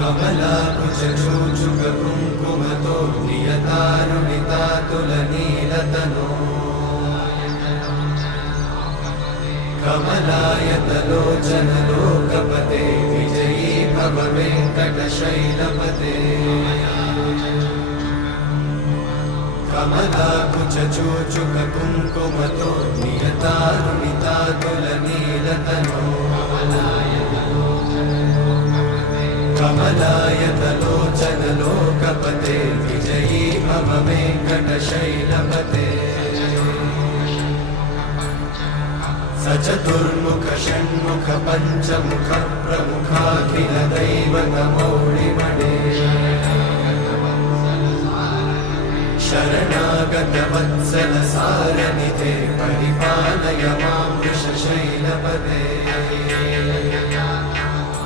कमलाकुचूचुककुङ्कुमतो नियतारुणितातुलनीलतनो कमलायतलोचनलोकपते विजयी भव वेङ्कटशैलपते कमलाकुचूचुककुङ्कुमतो नियतारुणितातुलनीलतनो कमलायतलोचनलोकपते विजयी भव वेङ्कटशैलपते सचतुर्मुख षण्मुख पञ्चमुख प्रमुखाखिलदैवतमौलिमणे शरणागतवत्सल सार